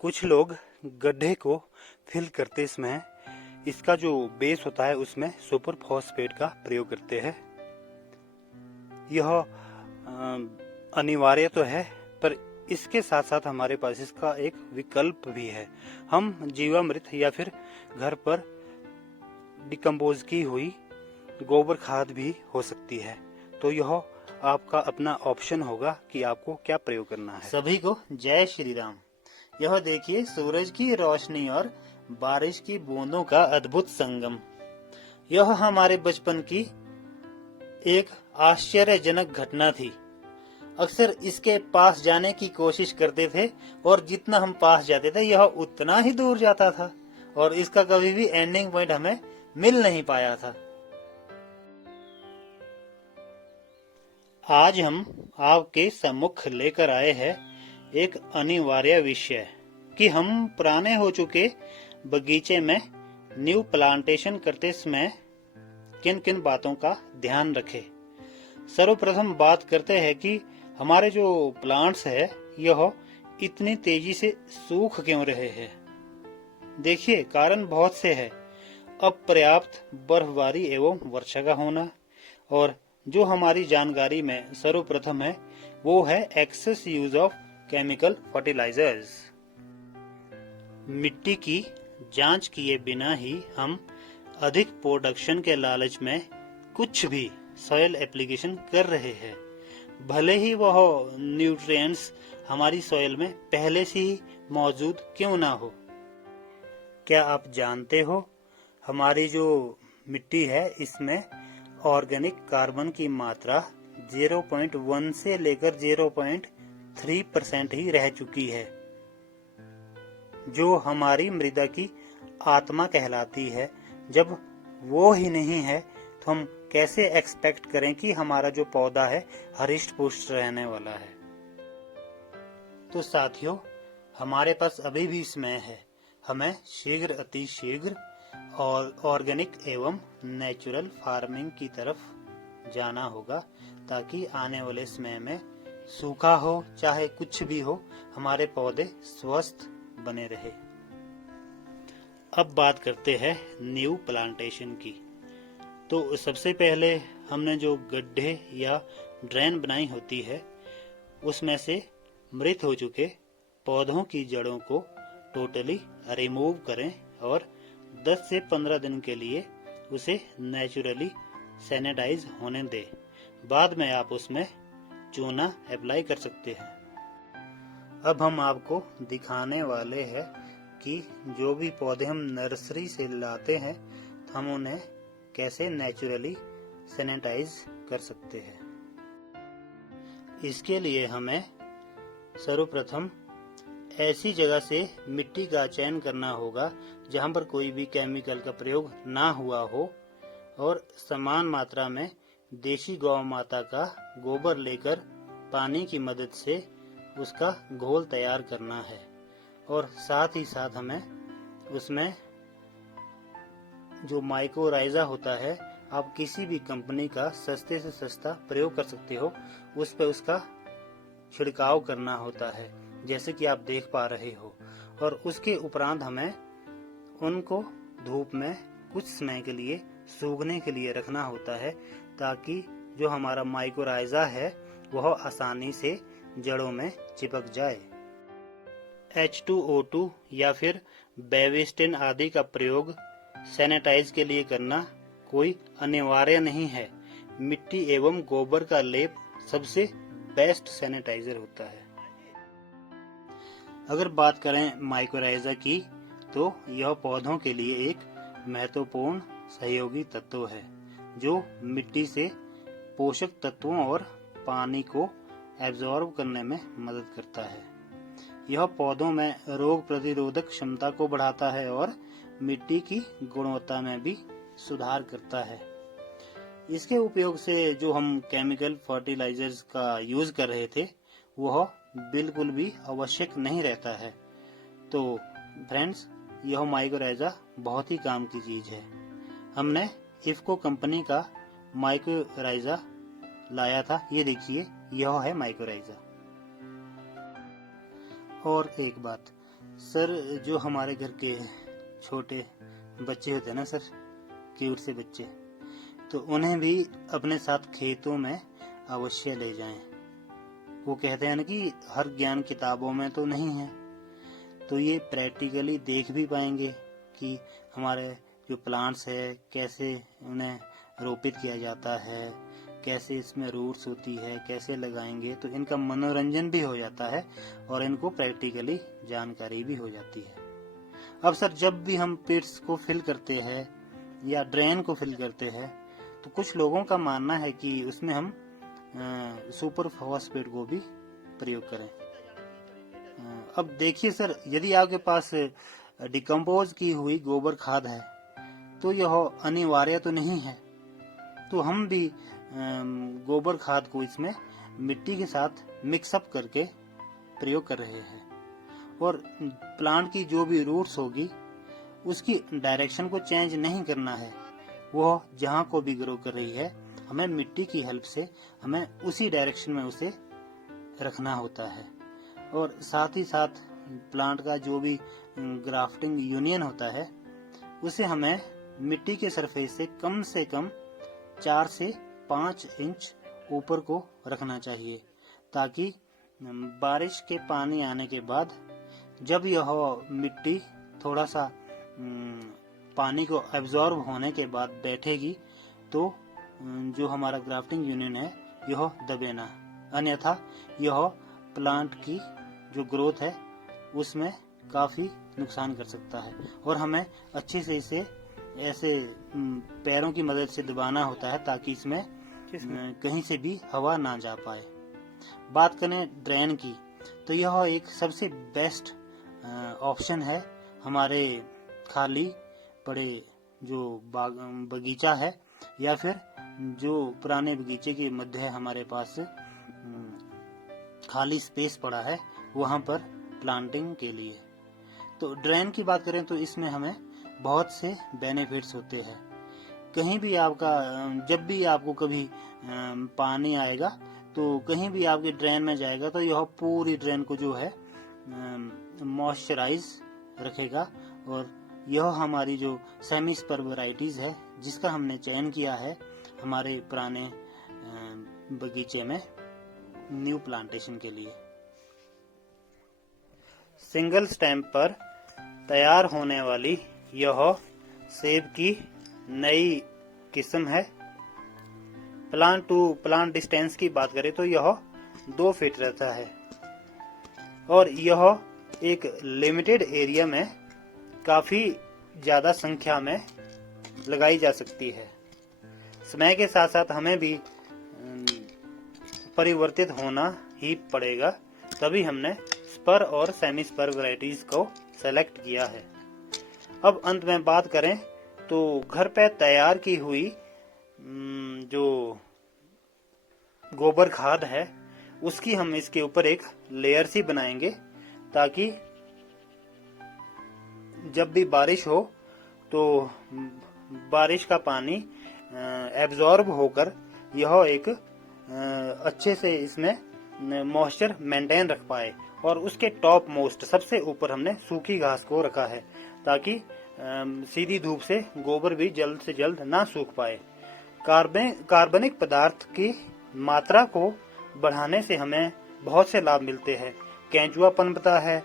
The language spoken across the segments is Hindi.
कुछ लोग गड्ढे को फिल करते समय इसका जो बेस होता है उसमें सुपर फॉस्फेट का प्रयोग करते हैं। यह अनिवार्य तो है, पर इसके साथ साथ हमारे पास इसका एक विकल्प भी है। हम जीवामृत या फिर घर पर डिकम्पोज की हुई गोबर खाद भी हो सकती है। तो यह आपका अपना ऑप्शन होगा कि आपको क्या प्रयोग करना है। सभी को जय श्री राम। यह देखिए सूरज की रोशनी और बारिश की बूंदों का अद्भुत संगम। यह हमारे बचपन की एक आश्चर्यजनक घटना थी। अक्सर इसके पास जाने की कोशिश करते थे और जितना हम पास जाते थे यह उतना ही दूर जाता था और इसका कभी भी एंडिंग पॉइंट हमें मिल नहीं पाया था। आज हम आपके सम्मुख लेकर आए हैं एक अनिवार्य विषय कि हम पुराने हो चुके बगीचे में न्यू प्लांटेशन करते समय किन किन बातों का ध्यान रखें। सर्वप्रथम बात करते हैं कि हमारे जो प्लांट्स है यह इतनी तेजी से सूख क्यों रहे हैं। देखिए कारण बहुत से है। अपर्याप्त बर्फबारी एवं वर्षा का होना, और जो हमारी जानकारी में सर्वप्रथम है वो है excess use of chemical fertilisers. मिट्टी की जांच किए बिना ही हम अधिक प्रोडक्शन के लालच में कुछ भी सॉइल एप्लीकेशन कर रहे हैं, भले ही वह न्यूट्रिएंट्स हमारी सॉइल में पहले से ही मौजूद क्यों ना हो। क्या आप जानते हो हमारी जो मिट्टी है इसमें ऑर्गेनिक कार्बन की मात्रा 0.1 से लेकर 0.3% ही रह चुकी है, जो हमारी मृदा की आत्मा कहलाती है। जब वो ही नहीं है तो हम कैसे एक्सपेक्ट करें कि हमारा जो पौधा है हरिष्ट पुष्ट रहने वाला है। तो साथियों, हमारे पास अभी भी समय है। हमें शीघ्र अति शीघ्र और ऑर्गेनिक एवं नेचुरल फार्मिंग की तरफ जाना होगा, ताकि आने वाले समय में सूखा हो चाहे कुछ भी हो हमारे पौधे स्वस्थ बने रहे। अब बात करते हैं न्यू प्लांटेशन की। तो सबसे पहले हमने जो गड्ढे या ड्रेन बनाई होती है उसमें से मृत हो चुके पौधों की जड़ों को टोटली रिमूव करें और 10 से 15 दिन के लिए उसे नेचुरली सैनिटाइज होने दें। बाद में आप उसमें चूना अप्लाई कर सकते हैं। अब हम आपको दिखाने वाले हैं कि जो भी पौधे हम नर्सरी से लाते हैं हम उन्हें कैसे नेचुरली सैनिटाइज कर सकते हैं। इसके लिए हमें सर्वप्रथम ऐसी जगह से मिट्टी का चयन करना होगा जहां पर कोई भी केमिकल का प्रयोग ना हुआ हो, और समान मात्रा में देशी गौ माता का गोबर लेकर पानी की मदद से उसका घोल तैयार करना है। और साथ ही साथ हमें उसमें जो माइकोराइजा होता है, आप किसी भी कंपनी का सस्ते से सस्ता प्रयोग कर सकते हो, उस पर उसका छिड़काव करना होता है जैसे कि आप देख पा रहे हो। और उसके उपरांत हमें उनको धूप में कुछ समय के लिए सूखने के लिए रखना होता है, ताकि जो हमारा माइकोराइजा है वह आसानी से जड़ों में चिपक जाए। H2O2 या फिर बेविस्टिन आदि का प्रयोग सैनिटाइज के लिए करना कोई अनिवार्य नहीं है। मिट्टी एवं गोबर का लेप सबसे बेस्ट सैनिटाइजर होता है। अगर बात करें माइकोराइजा की, तो यह पौधों के लिए एक महत्वपूर्ण सहयोगी तत्व है जो मिट्टी से पोषक तत्वों और पानी को एब्जॉर्ब करने में मदद करता है। यह पौधों में रोग प्रतिरोधक क्षमता को बढ़ाता है और मिट्टी की गुणवत्ता में भी सुधार करता है। इसके उपयोग से जो हम केमिकल फर्टिलाइजर्स का यूज कर रहे थे वह बिल्कुल भी आवश्यक नहीं रहता है। तो फ्रेंड्स, यह माइकोराइजा बहुत ही काम की चीज है। हमने इफ्को कंपनी का माइकोराइजा लाया था। ये देखिए, यह है माइकोराइजा। और एक बात, सर, जो हमारे घर के छोटे बच्चे होते हैं ना सर, क्यूट से बच्चे, तो उन्हें भी अपने साथ खेतों में अवश्य ले जाएं। वो कहते हैं ना कि हर ज्ञान किताबों में तो नहीं है, तो ये प्रैक्टिकली देख भी पाएंगे कि हमारे जो प्लांट्स है कैसे उन्हें रोपित किया जाता है, कैसे इसमें रूट्स होती है, कैसे लगाएंगे, तो इनका मनोरंजन भी हो जाता है और इनको प्रैक्टिकली जानकारी भी हो जाती है। अब सर, जब भी हम पिट्स को फिल करते हैं या ड्रेन को फिल करते हैं, तो कुछ लोगों का मानना है कि उसमें हम सुपर फॉस्फेट को भी प्रयोग करें। अब देखिए सर, यदि आपके पास डिकम्पोज की हुई गोबर खाद है तो यह अनिवार्य तो नहीं है, तो हम भी गोबर खाद को इसमें मिट्टी के साथ मिक्सअप करके प्रयोग कर रहे हैं और प्लांट की जो भी रूट्स होगी उसकी डायरेक्शन को चेंज नहीं करना है। वो जहाँ को भी ग्रो कर रही है, हमें मिट्टी की हेल्प से हमें उसी डायरेक्शन में उसे रखना होता है। और साथ ही साथ प्लांट का जो भी ग्राफ्टिंग यूनियन होता है उसे हमें मिट्टी के सरफेस से कम 4 से 5 इंच ऊपर को रखना चाहिए, ताकि बारिश के पानी आने के बाद जब यह मिट्टी थोड़ा सा पानी को एब्जॉर्ब होने के बाद बैठेगी तो जो हमारा ग्राफ्टिंग यूनियन है यह दबे ना, अन्यथा यह प्लांट की जो ग्रोथ है उसमें काफी नुकसान कर सकता है और हमें अच्छे से इसे ऐसे पैरों की मदद से दबाना होता है ताकि इसमें कहीं से भी हवा ना जा पाए। बात करें ड्रेन की, तो यह एक सबसे बेस्ट ऑप्शन है हमारे खाली पड़े जो बगीचा है या फिर जो पुराने बगीचे के मध्य हमारे पास खाली स्पेस पड़ा है वहां पर प्लांटिंग के लिए। तो ड्रेन की बात करें तो इसमें हमें बहुत से बेनिफिट्स होते हैं। कहीं भी आपका जब भी आपको कभी पानी आएगा तो कहीं भी आपके ड्रेन में जाएगा तो यह पूरी ड्रेन को जो है मॉइस्चराइज रखेगा और यह हमारी जो सेमी स्पर वैरायटीज है जिसका हमने चयन किया है हमारे पुराने बगीचे में न्यू प्लांटेशन के लिए। सिंगल स्टेम पर तैयार होने वाली यह सेब की नई किस्म है। प्लांट टू प्लांट डिस्टेंस की बात करें तो यह 2 फीट रहता है और यह एक लिमिटेड एरिया में काफी ज्यादा संख्या में लगाई जा सकती है। समय के साथ साथ हमें भी परिवर्तित होना ही पड़ेगा, तभी हमने स्पर और सेमी स्पर वैरायटीज को सेलेक्ट किया है। अब अंत में बात करें तो घर पे तैयार की हुई जो गोबर खाद है उसकी हम इसके ऊपर एक लेयर सी बनाएंगे ताकि जब भी बारिश हो तो बारिश का पानी एब्जॉर्ब होकर यह एक अच्छे से इसमें मॉइस्चर मेंटेन रख पाए। और उसके टॉप मोस्ट सबसे ऊपर हमने सूखी घास को रखा है ताकि सीधी धूप से गोबर भी जल्द से जल्द ना सूख पाए। कार्बनिक पदार्थ की मात्रा को बढ़ाने से हमें बहुत से लाभ मिलते हैं। केंचुआ पनपता है,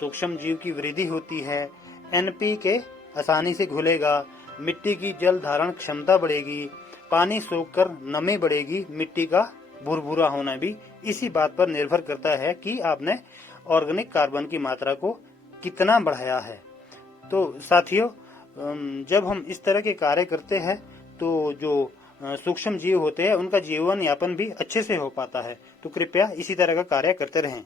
सूक्ष्म जीव की वृद्धि होती है, NPK आसानी से घुलेगा, मिट्टी की जल धारण क्षमता बढ़ेगी, पानी सोखकर नमी बढ़ेगी, मिट्टी का भुरभुरा होना भी इसी बात पर निर्भर करता है कि आपने ऑर्गेनिक कार्बन की मात्रा को कितना बढ़ाया है। तो साथियों, जब हम इस तरह के कार्य करते हैं तो जो सूक्ष्म जीव होते हैं उनका जीवन यापन भी अच्छे से हो पाता है। तो कृपया इसी तरह का कार्य करते रहें।